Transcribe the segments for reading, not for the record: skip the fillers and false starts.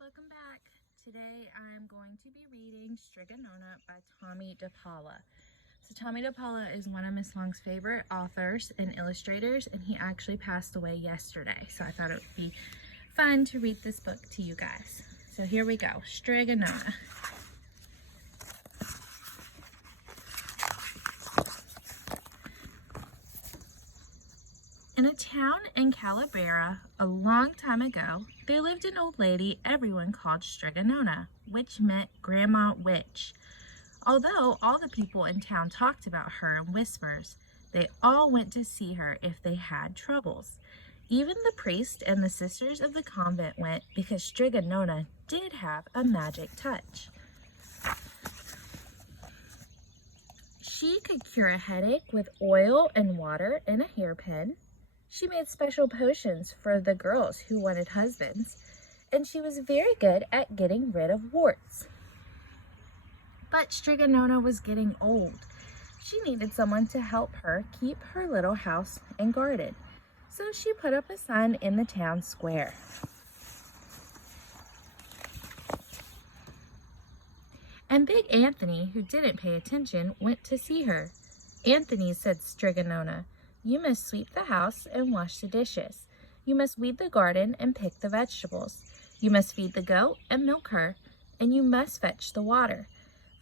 welcome back. Today I'm going to be reading Strega Nona by Tommy DePaula. So Tommy DePaula is one of Miss Long's favorite authors and illustrators, and he actually passed away yesterday. So I thought it would be fun to read this book to you guys. So here we go, Strega Nona. In a town in Calabria, a long time ago, there lived an old lady everyone called Strega Nona, which meant Grandma Witch. Although all the people in town talked about her in whispers, they all went to see her if they had troubles. Even the priest and the sisters of the convent went because Strega Nona did have a magic touch. She could cure a headache with oil and water and a hairpin. She made special potions for the girls who wanted husbands, and she was very good at getting rid of warts. But Strega Nona was getting old. She needed someone to help her keep her little house and garden, so she put up a sign in the town square. And Big Anthony, who didn't pay attention, went to see her. "Anthony," said Strega Nona, "you must sweep the house and wash the dishes. You must weed the garden and pick the vegetables. You must feed the goat and milk her, and you must fetch the water.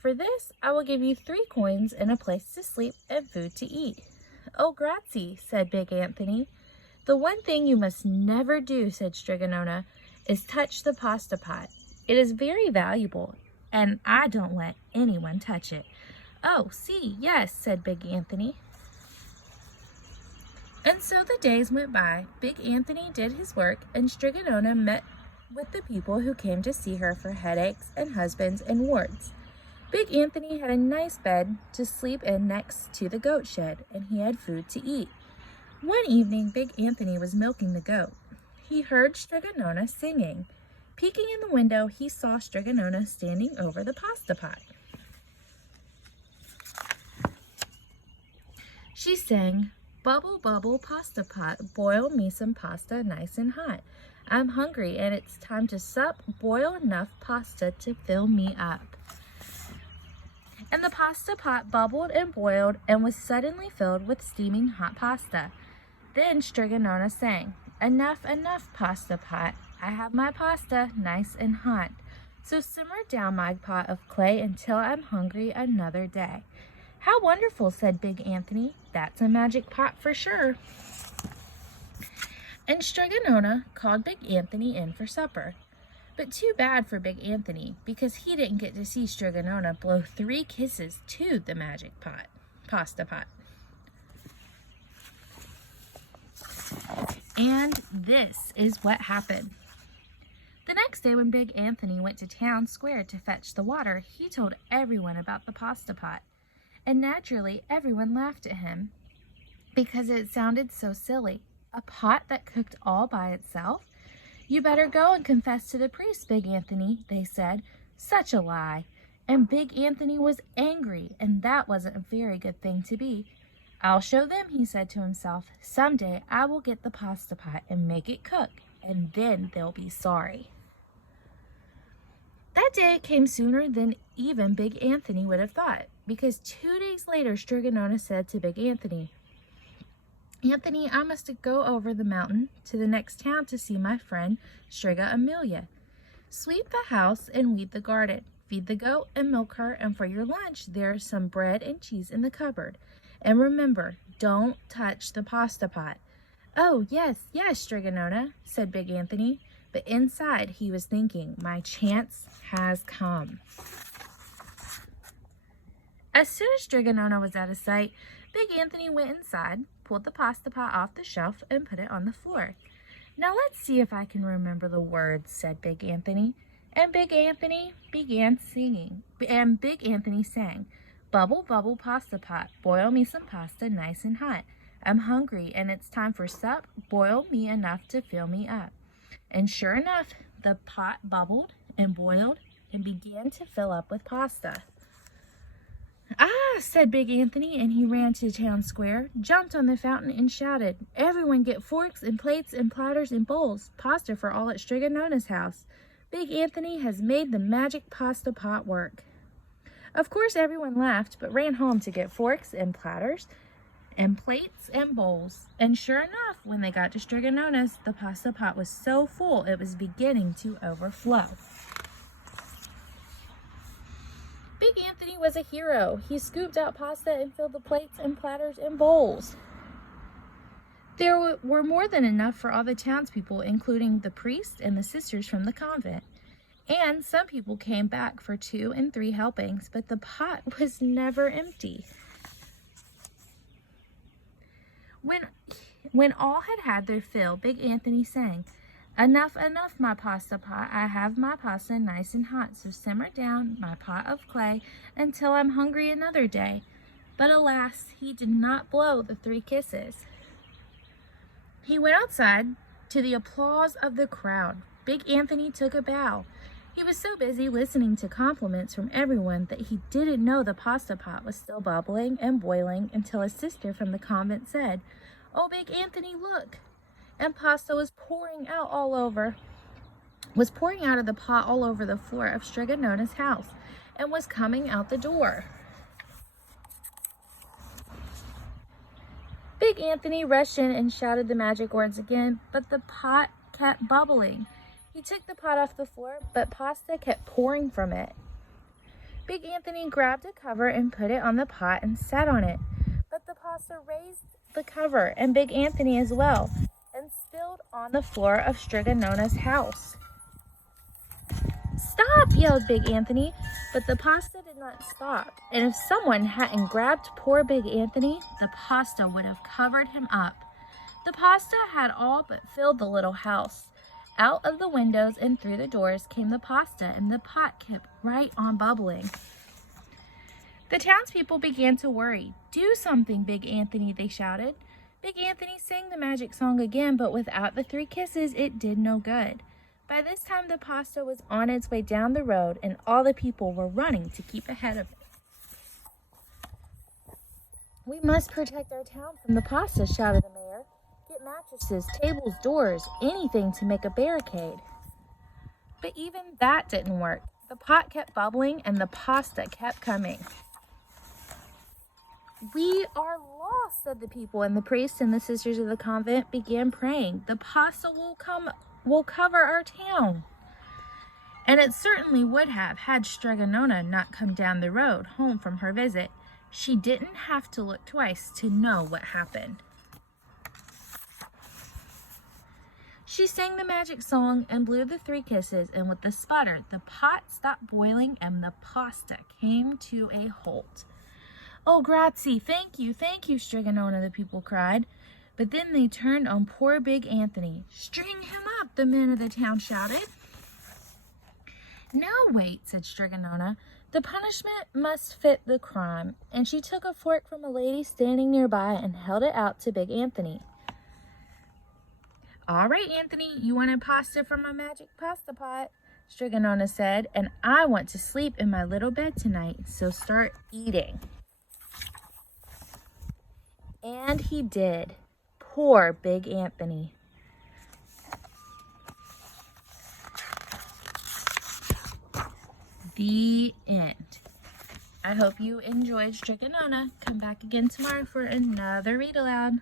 For this, I will give you 3 coins and a place to sleep and food to eat." "Oh, grazie," said Big Anthony. "The one thing you must never do," said Strega Nona, "is touch the pasta pot. It is very valuable, and I don't let anyone touch it." "Oh, see, yes," said Big Anthony. And so the days went by. Big Anthony did his work, and Strega Nona met with the people who came to see her for headaches and husbands and warts. Big Anthony had a nice bed to sleep in next to the goat shed, and he had food to eat. One evening, Big Anthony was milking the goat. He heard Strega Nona singing. Peeking in the window, he saw Strega Nona standing over the pasta pot. She sang, "Bubble, bubble, pasta pot, boil me some pasta nice and hot. I'm hungry and it's time to sup, boil enough pasta to fill me up." And the pasta pot bubbled and boiled and was suddenly filled with steaming hot pasta. Then Strega Nona sang, "Enough, enough, pasta pot. I have my pasta nice and hot. So simmer down my pot of clay until I'm hungry another day." "How wonderful," said Big Anthony. "That's a magic pot for sure." And Strega Nona called Big Anthony in for supper. But too bad for Big Anthony, because he didn't get to see Strega Nona blow 3 kisses to the magic pasta pot. And this is what happened. The next day when Big Anthony went to town square to fetch the water, he told everyone about the pasta pot. And naturally, everyone laughed at him because it sounded so silly. A pot that cooked all by itself? "You better go and confess to the priest, Big Anthony," they said. Such a lie. And Big Anthony was angry, and that wasn't a very good thing to be. "I'll show them," he said to himself. "Someday I will get the pasta pot and make it cook, and then they'll be sorry." That day came sooner than even Big Anthony would have thought, because 2 days later Strega Nona said to Big Anthony, "Anthony, I must go over the mountain to the next town to see my friend Strega Amelia. Sweep the house and weed the garden. Feed the goat and milk her, and for your lunch there's some bread and cheese in the cupboard. And remember, don't touch the pasta pot." "Oh, yes, yes, Strega Nona," said Big Anthony. But inside he was thinking, "My chance has come." As soon as Strega Nona was out of sight, Big Anthony went inside, pulled the pasta pot off the shelf, and put it on the floor. "Now let's see if I can remember the words," said Big Anthony. And Big Anthony began singing, and Big Anthony sang, "Bubble, bubble, pasta pot, boil me some pasta nice and hot. I'm hungry and it's time for sup, boil me enough to fill me up." And sure enough, the pot bubbled and boiled and began to fill up with pasta. "Ah," said Big Anthony, and he ran to town square, jumped on the fountain, and shouted, "Everyone get forks and plates and platters and bowls. Pasta for all at Strega Nona's house." Big Anthony has made the magic pasta pot work." Of course, everyone laughed, but ran home to get forks and platters and plates and bowls. And sure enough, when they got to Strega Nona's, the pasta pot was so full it was beginning to overflow. Big Anthony was a hero. He scooped out pasta and filled the plates and platters and bowls. There were more than enough for all the townspeople, including the priest and the sisters from the convent. And some people came back for 2 and 3 helpings, but the pot was never empty. When all had had their fill, Big Anthony sang, "Enough, enough, my pasta pot. I have my pasta nice and hot, so simmer down, my pot of clay, until I'm hungry another day." But alas, he did not blow the 3 kisses. He went outside to the applause of the crowd. Big Anthony took a bow. He was so busy listening to compliments from everyone that he didn't know the pasta pot was still bubbling and boiling until a sister from the convent said, "Oh, Big Anthony, look!" And pasta was pouring out of the pot all over the floor of Strega Nona's house and was coming out the door. Big Anthony rushed in and shouted the magic words again, but the pot kept bubbling. He took the pot off the floor, but pasta kept pouring from it. Big Anthony grabbed a cover and put it on the pot and sat on it, but the pasta raised the cover and Big Anthony as well and spilled on the floor of Strega Nona's house. "Stop!" yelled Big Anthony, but the pasta did not stop, and if someone hadn't grabbed poor Big Anthony, the pasta would have covered him up. The pasta had all but filled the little house. Out of the windows and through the doors came the pasta, and the pot kept right on bubbling. The townspeople began to worry. "Do something, Big Anthony," they shouted. Big Anthony sang the magic song again, but without the 3 kisses, it did no good. By this time, the pasta was on its way down the road, and all the people were running to keep ahead of it. "We must protect our town from the pasta," shouted the mayor. "Get mattresses, tables, doors, anything to make a barricade." But even that didn't work. The pot kept bubbling and the pasta kept coming. "We are lost," said the people, and the priest and the sisters of the convent began praying. "The pasta will cover our town." And it certainly would have had Strega Nona not come down the road home from her visit. She didn't have to look twice to know what happened. She sang the magic song and blew the 3 kisses, and with a sputter, the pot stopped boiling and the pasta came to a halt. "Oh, grazie, thank you, Strega Nona," the people cried. But then they turned on poor Big Anthony. "String him up," the men of the town shouted. "Now wait," said Strega Nona. "The punishment must fit the crime." And she took a fork from a lady standing nearby and held it out to Big Anthony. "All right, Anthony, you wanted pasta from my magic pasta pot," Strega Nona said, "and I want to sleep in my little bed tonight, so start eating." And he did. Poor Big Anthony. The end. I hope you enjoyed Strega Nona. Come back again tomorrow for another read aloud.